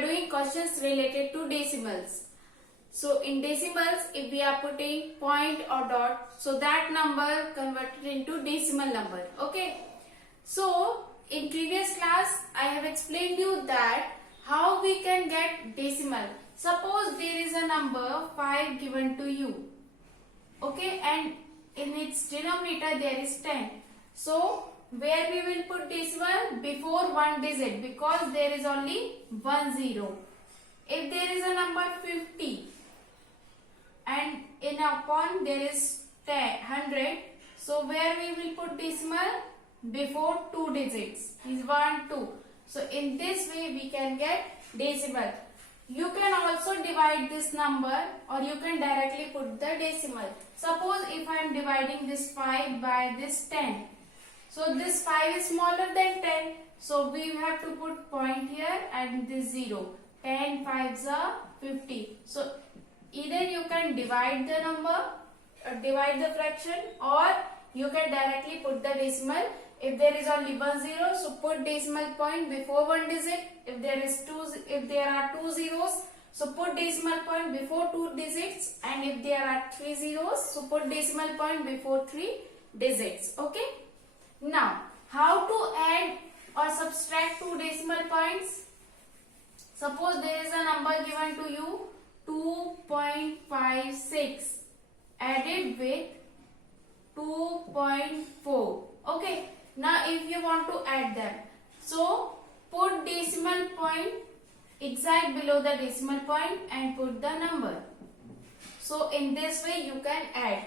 are doing questions related to decimals. So in decimals, if we are putting point or dot, so that number converted into decimal number. Okay. So in previous class, I have explained you that how we can get decimal. Suppose there is a number 5 given to you. Okay, and in its denominator there is 10. So where we will put decimal? Before one digit, because there is only 1 0. If there is a number 50 and in upon there is 100, so where we will put decimal? Before two digits is 1 2. So in this way we can get decimal. You can also divide this number or you can directly put the decimal. Suppose if I am dividing this 5 by this 10. So this 5 is smaller than 10. So we have to put point here and this 0. 10 5s are 50. So either you can divide the number, divide the fraction, or you can directly put the decimal. If there is only 1 0, so put decimal point before one digit. If there are two zeros, so put decimal point before two digits. And if there are three zeros, so put decimal point before three digits. Okay. Now, how to add or subtract two decimal points? Suppose there is a number given to you 2.56 added with 2.4. Okay. Now if you want to add them, so put decimal point exact below the decimal point and put the number. So in this way you can add.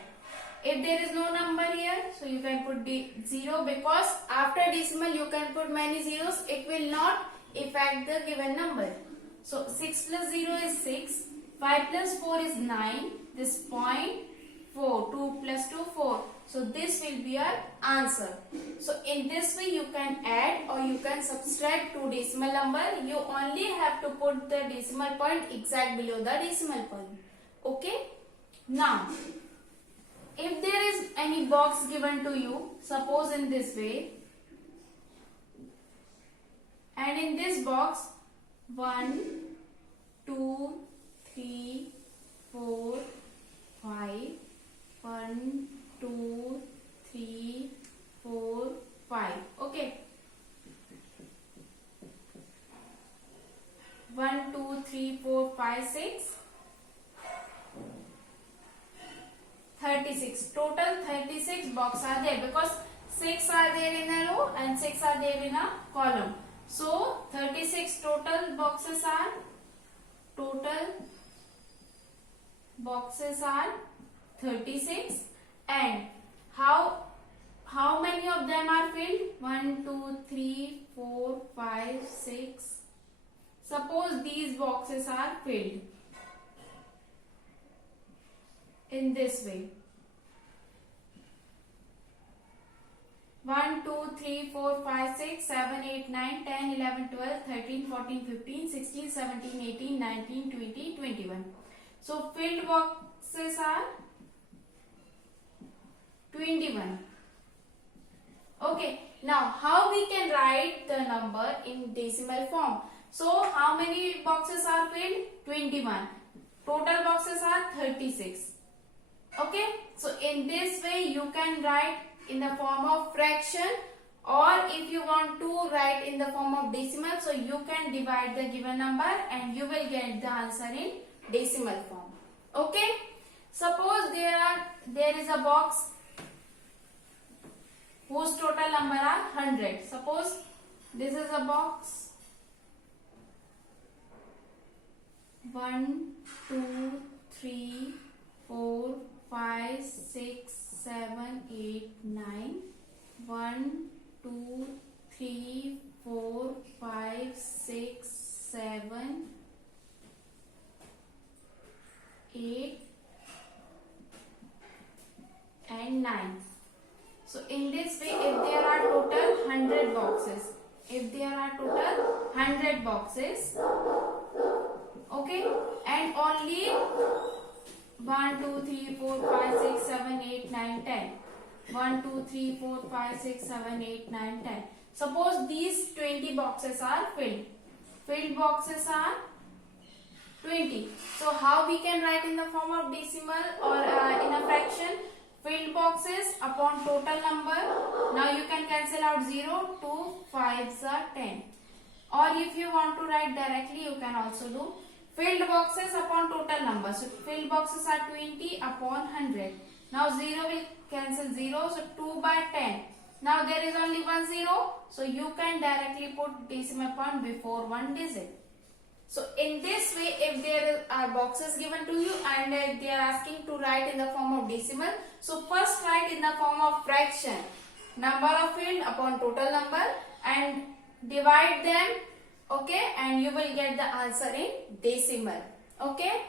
If there is no number here, so you can put 0, because after decimal you can put many zeros. It will not affect the given number. So 6 plus 0 is 6. 5 plus 4 is 9. This point 4. 2 plus 2 4. So this will be your answer. So in this way you can add or you can subtract two decimal number. You only have to put the decimal point exact below the decimal point. Okay. Now, if there is any box given to you, suppose in this way, and in this box 1, 2, 3, 4, 5, 1, 2, 3, 4, 5. Okay. 1, 2, 3, 4, 5, 6. 36. Total 36 boxes are there, because 6 are there in a row and 6 are there in a column. So 36 total boxes are 36. And how many of them are filled? 1, 2, 3, 4, 5, 6. Suppose these boxes are filled in this way. 1, 2, 3, 4, 5, 6, 7, 8, 9, 10, 11, 12, 13, 14, 15, 16, 17, 18, 19, 20, 21. So filled boxes are 21. Okay. Now how we can write the number in decimal form? So how many boxes are filled? 21. Total boxes are 36. Okay. So in this way you can write in the form of fraction, or if you want to write in the form of decimal, so you can divide the given number and you will get the answer in decimal form. Okay. Suppose there is a box whose total number are 100. Suppose this is a box 1, 2, 3, 4, 5, 6, 7, 8, 9. 1, 2, 3, 4, 5, 6, 7, 8 and 9. So in this way, if there are total 100 boxes, okay, and only 1, 2, 3, 4, 5, 6, 7, 8, 9, 10. 1, 2, 3, 4, 5, 6, 7, 8, 9, 10. Suppose these 20 boxes are filled. filled boxes are 20. So how we can write in the form of decimal or in a fraction? Filled boxes upon total number. Now you can cancel out 0, 2, 5s are 10. Or if you want to write directly, you can also do filled boxes upon total number. So filled boxes are 20 upon 100. Now 0 will cancel 0, so 2 by 10. Now there is only one 0, so you can directly put decimal point before one digit. So in this way, if there are boxes given to you and they are asking to write in the form of decimal, so first write in the form of fraction, number of filled upon total number, and divide them, okay, and you will get the answer in decimal. Okay,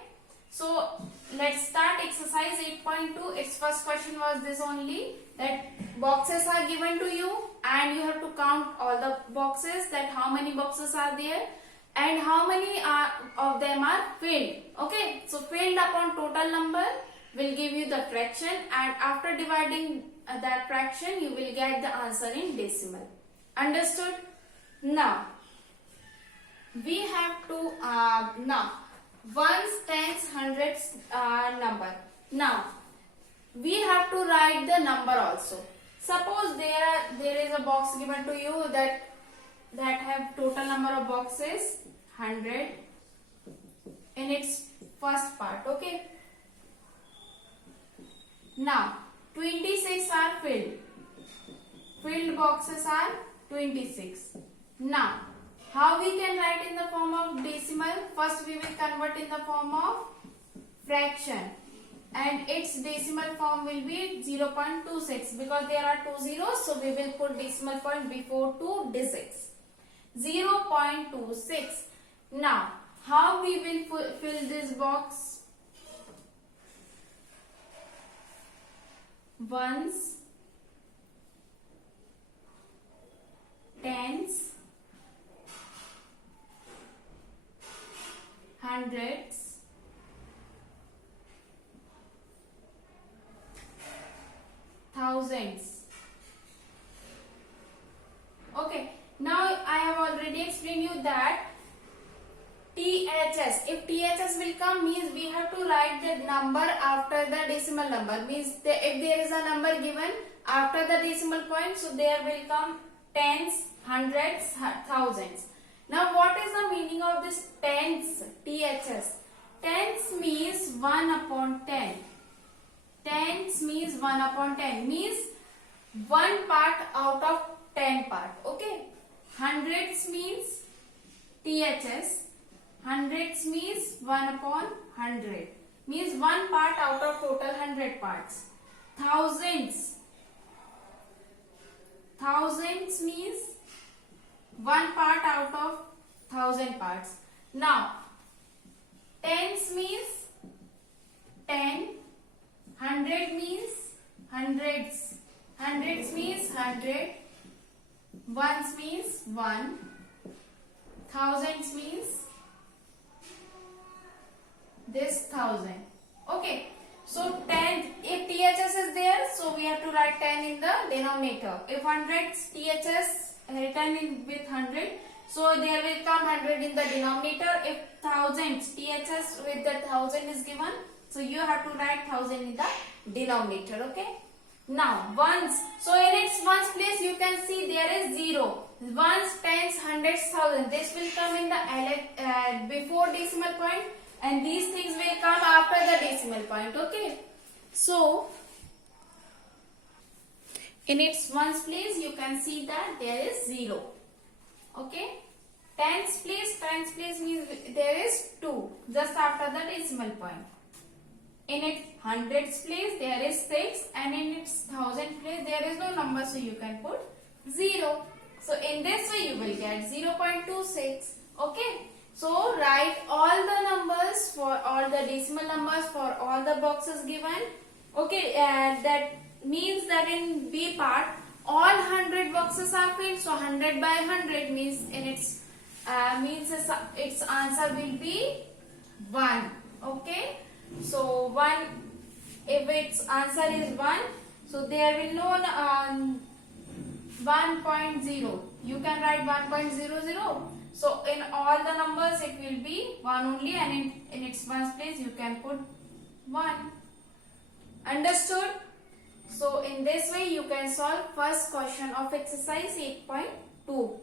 so let's start exercise 8.2. Its first question was this only, that boxes are given to you and you have to count all the boxes, that how many boxes are there and how many of them are filled. Okay, so filled upon total number will give you the fraction, and after dividing that fraction you will get the answer in decimal. Understood? Now we have to now ones, tens, hundreds number. Now we have to write the number also. Suppose there is a box given to you that have total number of boxes 100 in its first part. Okay, now 26 are filled boxes are 26. Now how we can write in the form of decimal? First we will convert in the form of fraction, and its decimal form will be 0.26 because there are two zeros, so we will put decimal point before two digits. 0.26. Now how we will fill this box? Ones, tens, hundreds, thousands. Okay, now I have already explained you that THS, if THS will come, means we have to write the number after the decimal number. Means if there is a number given after the decimal point, so there will come tens, hundreds, thousands. Now what is the meaning of this tens? THS. Tens means 1 upon 10. Tens means 1 upon 10. Means 1 part out of 10 part. Okay. Hundreds means THS. Hundreds means 1 upon 100. Means 1 part out of total 100 parts. Thousands. Thousands means 1 part out of 1000 parts. Now tens means 10. 100 means hundreds. Hundreds means 100. Ones means 1. Thousands means this 1000. Okay, so 10, if THS is there, so we have to write 10 in the denominator. If hundreds, THS written in with 100, so there will come 100 in the denominator. If thousands, THS with the 1000 is given, so you have to write 1000 in the denominator. Okay, now ones, so in its ones place you can see there is 0. Ones, tens, hundreds, thousands, this will come in the before decimal point, and these things will come after the decimal point. Okay, so in its ones place you can see that there is 0. Okay, tens place means there is 2 just after the decimal point. In its hundreds place there is 6, and in its thousand place there is no number, so you can put 0. So in this way you will get 0.26. Okay, so write all the numbers for all the decimal numbers for all the boxes given. Okay, that means that in B part all 100 boxes are filled, so 100 by 100 means in its its answer will be 1. Okay, so 1, if its answer is 1, so there will no 1.0. You can write 1.00. So in all the numbers it will be 1 only, and in its ones place you can put 1. Understood? So in this way you can solve first question of exercise 8.2.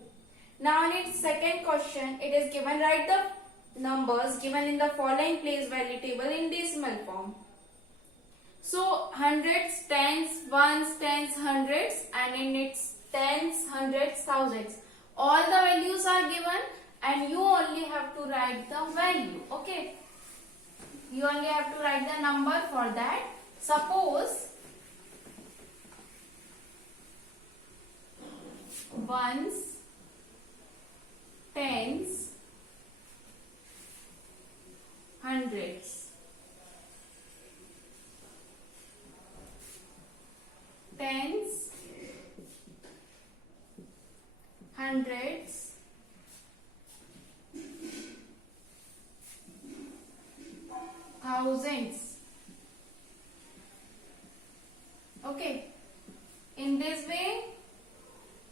Now in its second question, it is given, write the numbers given in the following place value table in decimal form. So hundreds, tens, ones, tens, hundreds, and in its tens, hundreds, thousands. All the values are given and you only have to write the value. Okay. You only have to write the number for that. Suppose ones, tens, hundreds, tens, hundreds, thousands. Okay. In this way,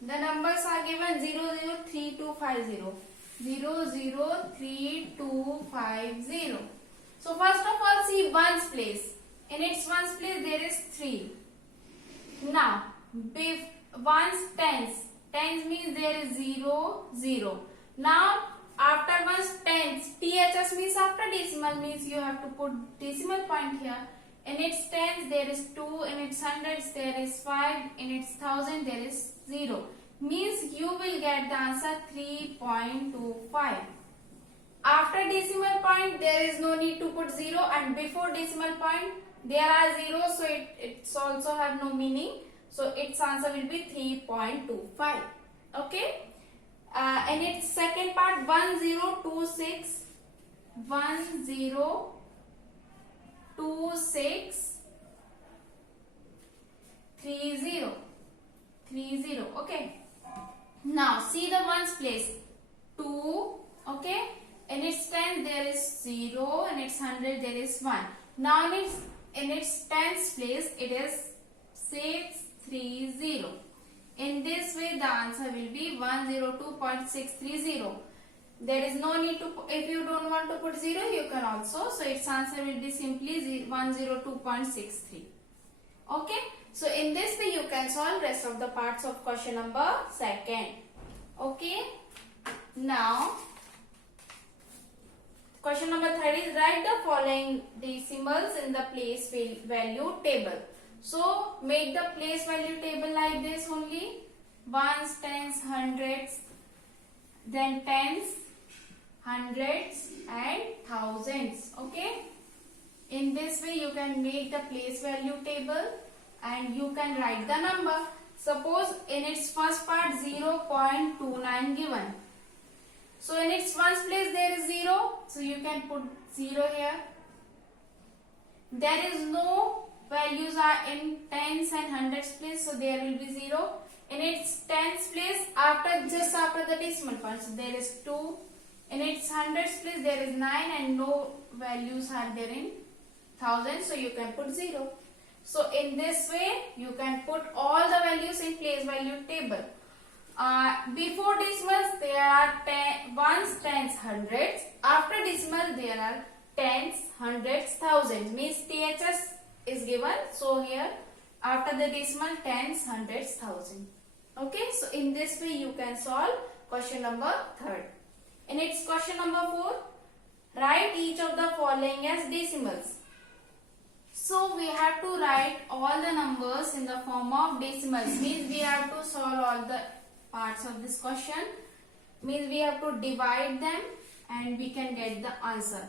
the numbers are given 003250. 003250. So first of all, see ones place. In its ones place there is 3. Now, ones, tens. Tens means there is 0, 0. Now, after ones, tens. THS means after decimal, means you have to put decimal point here. In its tens there is 2. In its hundreds there is 5. In its thousand there is 0. Means you will get the answer 3.25. After decimal point there is no need to put 0, and before decimal point there are 0, so it's also have no meaning. So its answer will be 3.25. Okay. And its second part, 1026, 1026, 30, 30. Okay. Now see the ones place. 2. Okay. In its tens there is 0. In its hundred there is 1. Now in its tens place it is 630. In this way the answer will be 102.630. There is no need to, if you don't want to put 0 you can also. So its answer will be simply 102.63. Okay. So in this way you can solve rest of the parts of question number 2. Okay. Now question number 3 is, write the following decimals in the place value table. So make the place value table like this only. Ones, tens, hundreds, then tens, hundreds and thousands. Okay. In this way you can make the place value table and you can write the number. Suppose in its first part 0.29 given. So in its ones place there is 0. So you can put 0 here. There is no values are in tens and hundreds place, so there will be 0. In its tens place, just after the decimal point, so there is 2. In its hundreds place there is 9 and no values are there in thousands, so you can put 0. So in this way you can put all the values in place value table. Before decimals there are ones, tens, hundreds. After decimal there are tens, hundreds, thousands. Means THS is given. So here after the decimal tens, hundreds, thousand. Okay. So in this way you can solve question number 3. In its question number 4, write each of the following as decimals. So we have to write all the numbers in the form of decimals. Means we have to solve all the parts of this question. Means we have to divide them and we can get the answer.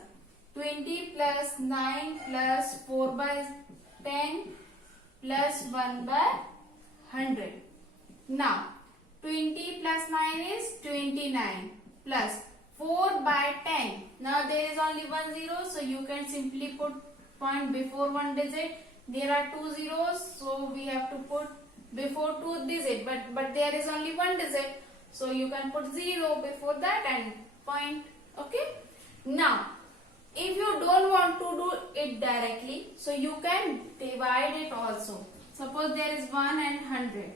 20 plus 9 plus 4 by 10 plus 1 by 100. Now 20 plus 9 is 29 plus 4 by 10. Now there is only 1 0, so you can simply put point before one digit. There are 2 zeros, so we have to put before 2 digit, but there is only 1 digit, so you can put 0 before that and point. Okay. Now if you don't want to do it directly, so you can divide it also. Suppose there is 1 and 100.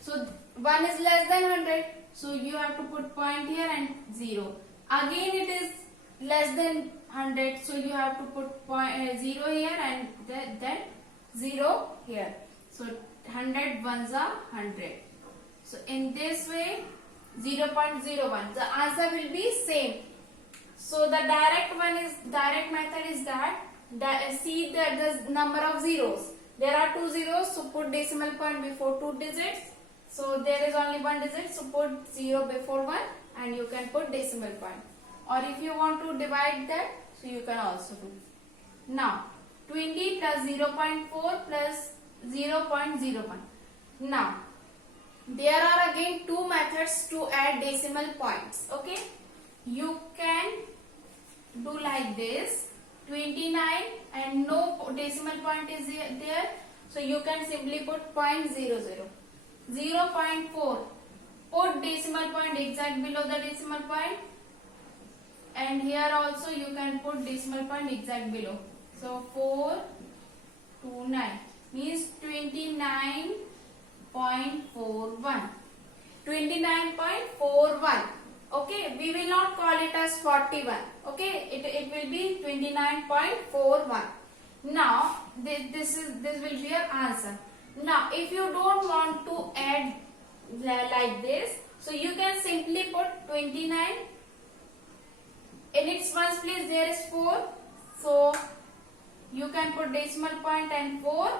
So 1 is less than 100. so you have to put point here and 0. Again it is less than 100, so you have to put point 0 here and then 0 here. So 100 ones are 100. So in this way 0.01. The answer will be same. So the direct method is that see the number of zeros. There are 2 zeros, so put decimal point before 2 digits. So there is only 1 digit, so put 0 before 1 and you can put decimal point. Or if you want to divide that, so you can also do. Now 20 plus 0.4 plus 0.01. Now there are again two methods to add decimal points. Okay, you can do like this, 29 and no decimal point is there, so you can simply put 0.00. 0.4, put decimal point exact below the decimal point, and here also you can put decimal point exact below. So 429 means 29.41. 29.41. Okay, we will not call it as 41. Okay, it will be 29.41. Now this will be your answer. Now if you don't want to add like this, so you can simply put 29. In its ones place there is 4, so you can put decimal point and 4,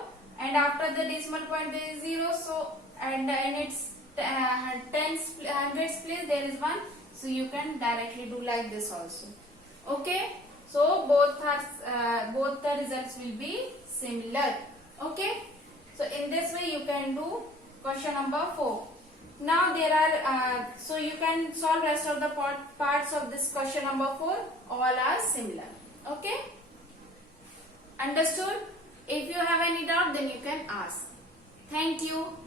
and after the decimal point there is 0, so and in its tens hundreds place there is 1, so you can directly do like this also. Okay, so both the results will be similar. Okay, so in this way you can do question number 4. Now there are so you can solve rest of the parts of this question number 4. All are similar. Okay, understood? If you have any doubt, then you can ask. Thank you.